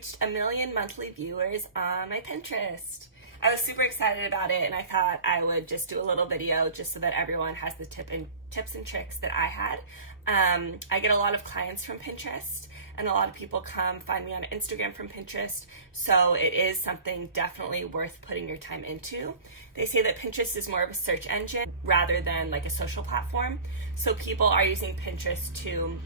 reached 1 million monthly viewers on my Pinterest. I was super excited about it, and I thought I would just do a little video just so that everyone has the tips and tricks that I had. I get a lot of clients from Pinterest, and a lot of people come find me on Instagram from Pinterest, so it is something definitely worth putting your time into. They say that Pinterest is more of a search engine rather than like a social platform, so people are using Pinterest to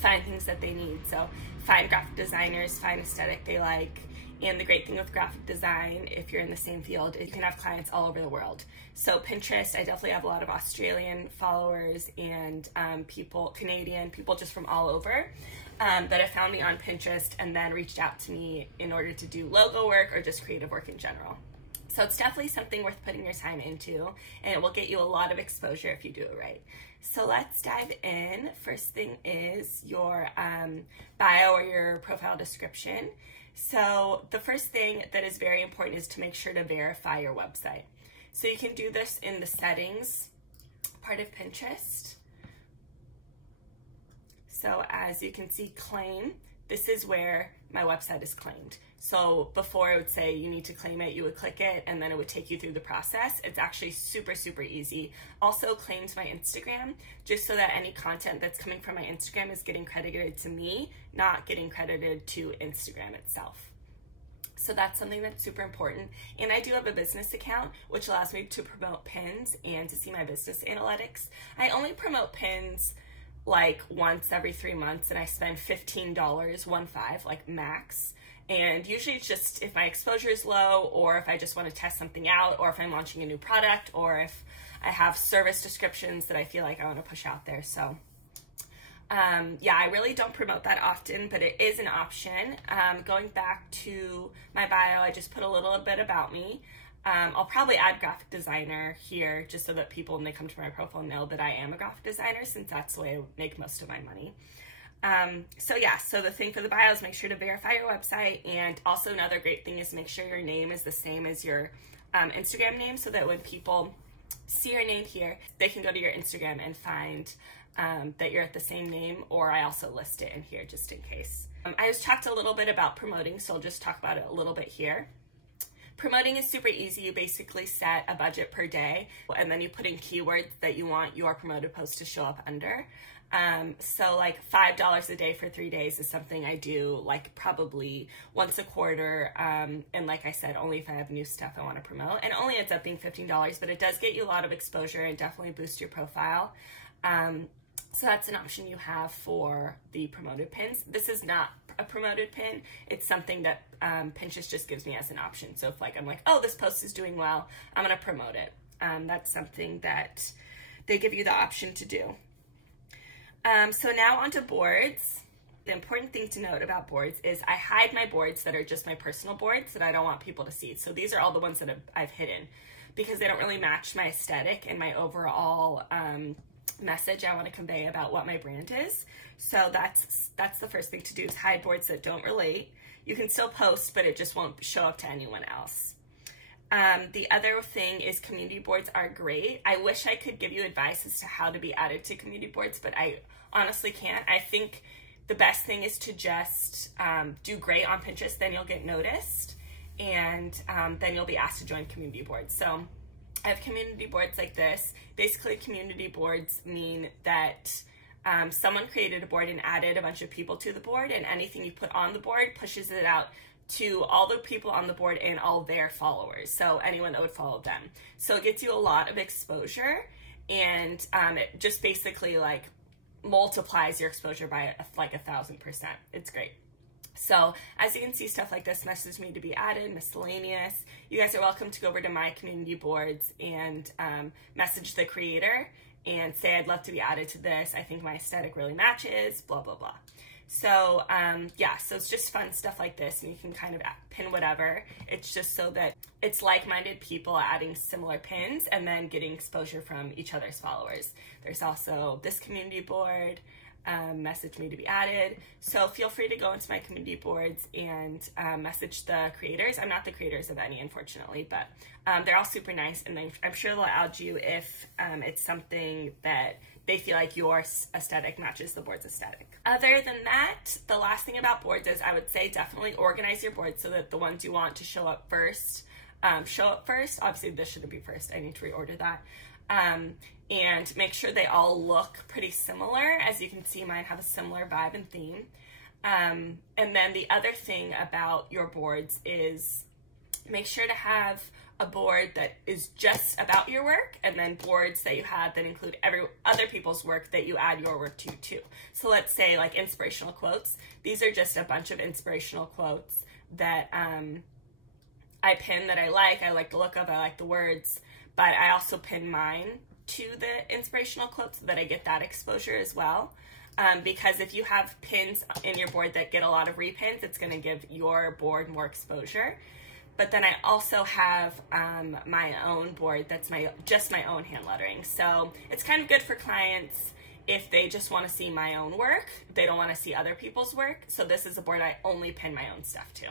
find things that they need. So find graphic designers, find aesthetic they like. And the great thing with graphic design, if you're in the same field, is you can have clients all over the world. So Pinterest, I definitely have a lot of Australian followers and Canadian people just from all over that have found me on Pinterest and then reached out to me in order to do logo work or just creative work in general. So it's definitely something worth putting your time into, and it will get you a lot of exposure if you do it right. So let's dive in. First thing is your bio or your profile description. So the first thing that is very important is to make sure to verify your website. So you can do this in the settings part of Pinterest. So as you can see, claim, this is where my website is claimed. So before it would say you need to claim it, you would click it and then it would take you through the process. It's actually super, super easy. Also claimed my Instagram, just so that any content that's coming from my Instagram is getting credited to me, not getting credited to Instagram itself. So that's something that's super important. And I do have a business account, which allows me to promote pins and to see my business analytics. I only promote pins like once every 3 months, and I spend $15, 15, like max. And usually it's just if my exposure is low, or if I just want to test something out, or if I'm launching a new product, or if I have service descriptions that I feel like I want to push out there. So yeah, I really don't promote that often, but it is an option. Going back to my bio, I just put a little bit about me. I'll probably add graphic designer here just so that people, when they come to my profile, know that I am a graphic designer, since that's the way I make most of my money. So yeah, so the thing for the bio is make sure to verify your website, and also another great thing is make sure your name is the same as your Instagram name, so that when people see your name here, they can go to your Instagram and find that you're at the same name, or I also list it in here just in case. I just talked a little bit about promoting, so I'll just talk about it a little bit here. Promoting is super easy. You basically set a budget per day, and then you put in keywords that you want your promoted post to show up under. So like $5 a day for 3 days is something I do like probably once a quarter. And like I said, only if I have new stuff I want to promote, and only ends up being $15, but it does get you a lot of exposure and definitely boost your profile. So that's an option you have for the promoted pins. This is not a promoted pin. It's something that Pinterest just gives me as an option. So if like I'm like, oh, this post is doing well, I'm gonna promote it. That's something that they give you the option to do. So now onto boards. The important thing to note about boards is I hide my boards that are just my personal boards that I don't want people to see. So these are all the ones that I've hidden because they don't really match my aesthetic and my overall message I want to convey about what my brand is. So that's the first thing to do, is hide boards that don't relate. You can still post, but it just won't show up to anyone else. The other thing is community boards are great. I wish I could give you advice as to how to be added to community boards, but I honestly can't. I think the best thing is to just do great on Pinterest, then you'll get noticed, and then you'll be asked to join community boards. So I have community boards like this. Basically, community boards mean that someone created a board and added a bunch of people to the board, and anything you put on the board pushes it out to all the people on the board and all their followers, so anyone that would follow them. So it gets you a lot of exposure, and it just basically like multiplies your exposure by like 1,000%. It's great. So as you can see, stuff like this, message me to be added, miscellaneous. You guys are welcome to go over to my community boards and message the creator and say, I'd love to be added to this. I think my aesthetic really matches, blah, blah, blah. So yeah, so it's just fun stuff like this, and you can kind of pin whatever. It's just so that it's like-minded people adding similar pins and then getting exposure from each other's followers. There's also this community board. message me to be added. So feel free to go into my community boards and message the creators. I'm not the creators of any, unfortunately, but they're all super nice, and I'm sure they'll add you if it's something that they feel like your aesthetic matches the board's aesthetic. Other than that, the last thing about boards is I would say definitely organize your boards so that the ones you want to show up first. Obviously this shouldn't be first. I need to reorder that. And make sure they all look pretty similar. As you can see, mine have a similar vibe and theme. And then the other thing about your boards is make sure to have a board that is just about your work, and then boards that you have that include other people's work that you add your work to too. So let's say like inspirational quotes. These are just a bunch of inspirational quotes that I pin that I like the look of, I like the words, but I also pin mine to the inspirational quotes so that I get that exposure as well. Because if you have pins in your board that get a lot of repins, it's going to give your board more exposure. But then I also have my own board that's just my own hand lettering. So it's kind of good for clients if they just want to see my own work. They don't want to see other people's work. So this is a board I only pin my own stuff to.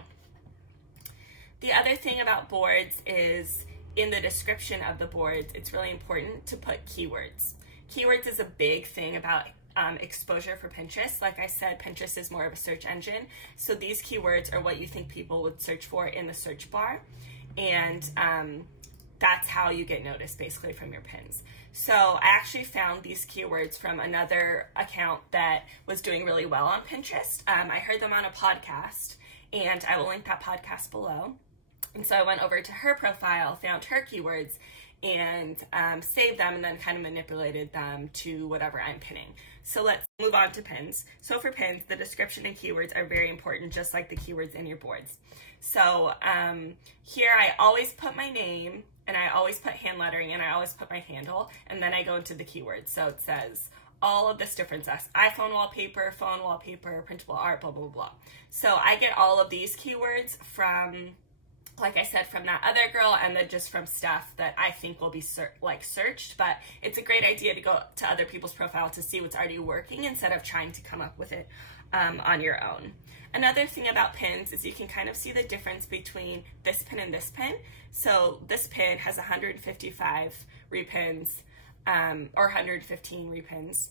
The other thing about boards is in the description of the boards, it's really important to put keywords. Keywords is a big thing about exposure for Pinterest. Like I said, Pinterest is more of a search engine. So these keywords are what you think people would search for in the search bar. And that's how you get noticed basically from your pins. So I actually found these keywords from another account that was doing really well on Pinterest. I heard them on a podcast, and I will link that podcast below. And so I went over to her profile, found her keywords, and saved them, and then kind of manipulated them to whatever I'm pinning. So let's move on to pins. So for pins, the description and keywords are very important, just like the keywords in your boards. So here I always put my name, and I always put hand lettering, and I always put my handle, and then I go into the keywords. So it says all of this different stuff: iPhone wallpaper, phone wallpaper, printable art, blah, blah, blah. So I get all of these keywords from, like I said, from that other girl, and then just from stuff that I think will be searched. But it's a great idea to go to other people's profile to see what's already working instead of trying to come up with it on your own. Another thing about pins is you can kind of see the difference between this pin and this pin. So this pin has 155 repins or 115 repins,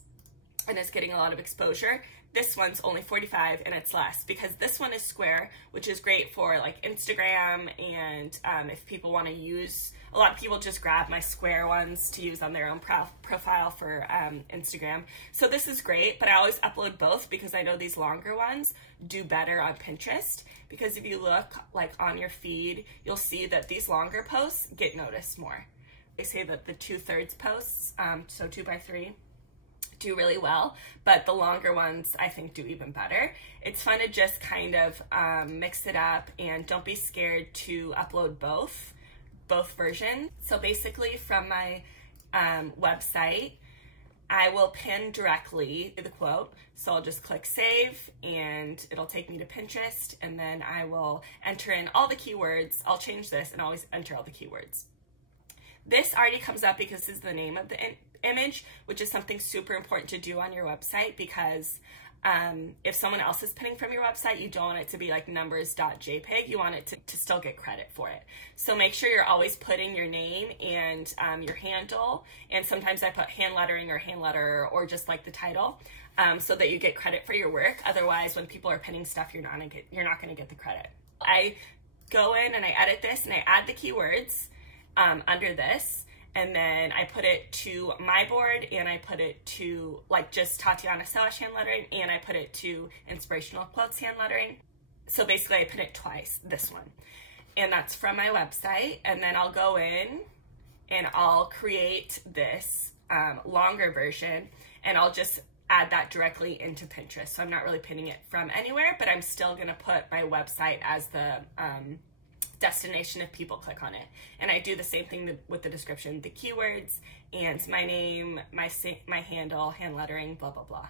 and it's getting a lot of exposure. This one's only 45 and it's less because this one is square, which is great for like Instagram, and if people want to use, a lot of people just grab my square ones to use on their own profile for Instagram. So this is great, but I always upload both because I know these longer ones do better on Pinterest, because if you look like on your feed, you'll see that these longer posts get noticed more. They say that the 2/3 posts, so 2x3, do really well, but the longer ones I think do even better. It's fun to just kind of mix it up, and don't be scared to upload both versions. So basically from my website, I will pin directly the quote. So I'll just click save, and it'll take me to Pinterest, and then I will enter in all the keywords. I'll change this and always enter all the keywords. This already comes up because this is the name of the image, which is something super important to do on your website, because if someone else is pinning from your website, you don't want it to be like numbers.jpg. You want it to still get credit for it. So make sure you're always putting your name and your handle, and sometimes I put hand lettering or hand letter or just like the title, so that you get credit for your work. Otherwise, when people are pinning stuff, you're not gonna get the credit. I go in and I edit this and I add the keywords under this, and then I put it to my board, and I put it to like just Tatiana Soash hand lettering, and I put it to Inspirational Quotes hand lettering. So basically I put it twice, this one. And that's from my website. And then I'll go in and I'll create this longer version, and I'll just add that directly into Pinterest. So I'm not really pinning it from anywhere, but I'm still gonna put my website as the destination if people click on it. And I do the same thing with the description, the keywords, and my name, my handle, hand lettering, blah, blah, blah.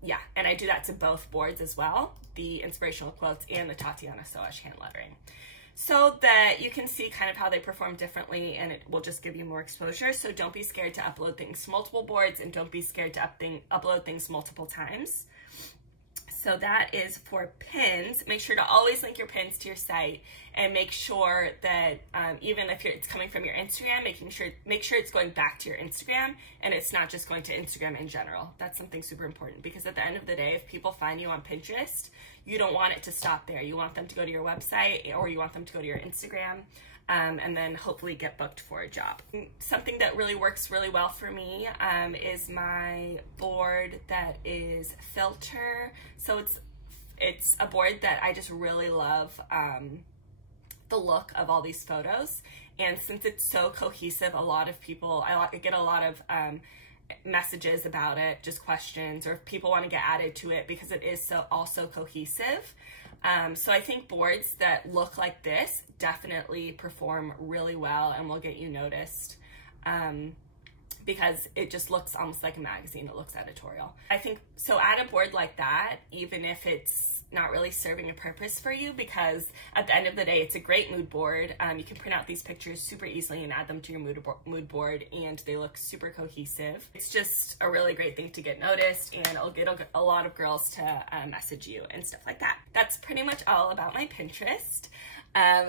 Yeah, and I do that to both boards as well, the Inspirational Quotes and the Tatiana Soash hand lettering. so that you can see kind of how they perform differently, and it will just give you more exposure. So don't be scared to upload things to multiple boards, and don't be scared to upload things multiple times. So that is for pins. Make sure to always link your pins to your site, and make sure that even if it's coming from your Instagram, make sure it's going back to your Instagram, and it's not just going to Instagram in general. That's something super important, because at the end of the day, if people find you on Pinterest, you don't want it to stop there. You want them to go to your website, or you want them to go to your Instagram, and then hopefully get booked for a job. Something that really works really well for me is my board that is filter. So it's a board that I just really love the look of all these photos. And since it's so cohesive, a lot of people, I get a lot of messages about it, just questions, or if people want to get added to it because it is also cohesive. So I think boards that look like this definitely perform really well and will get you noticed, because it just looks almost like a magazine. It looks editorial. I think, so add a board like that, even if it's not really serving a purpose for you, because at the end of the day, it's a great mood board. You can print out these pictures super easily and add them to your mood board, and they look super cohesive. It's just a really great thing to get noticed, and it'll get a lot of girls to message you and stuff like that. That's pretty much all about my Pinterest.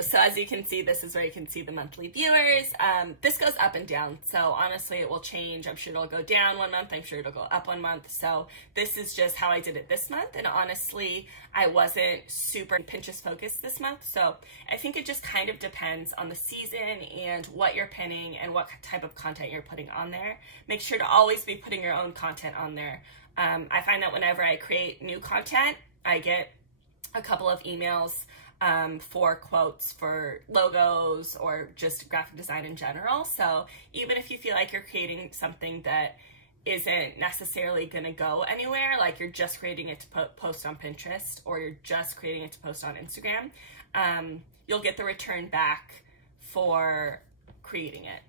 So as you can see, this is where you can see the monthly viewers. This goes up and down, so honestly it will change. I'm sure it'll go down one month, I'm sure it'll go up one month. So this is just how I did it this month, and honestly I wasn't super Pinterest focused this month, so I think it just kind of depends on the season and what you're pinning and what type of content you're putting on there. Make sure to always be putting your own content on there. I find that whenever I create new content, I get a couple of emails for quotes for logos or just graphic design in general. So even if you feel like you're creating something that isn't necessarily going to go anywhere, like you're just creating it to post on Pinterest, or you're just creating it to post on Instagram, you'll get the return back for creating it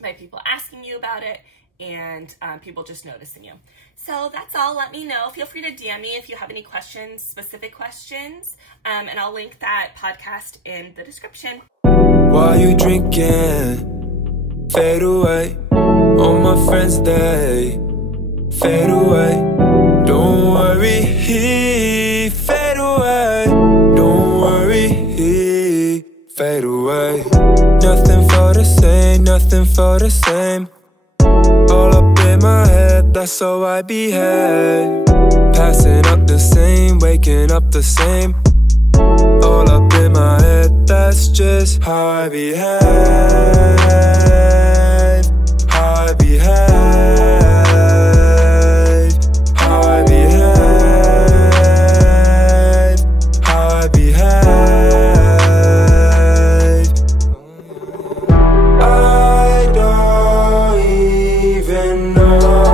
by people asking you about it, and people just noticing you. So that's all. Let me know. Feel free to DM me if you have any questions, specific questions, and I'll link that podcast in the description. While you drinking, fade away. All my friends, they fade away. Don't worry, fade away. Don't worry, fade away. Nothing for the same, nothing for the same. All up in my head, that's how I behave. Passing up the same, waking up the same. All up in my head, that's just how I behave. How I behave. How I behave. How I behave. I don't even know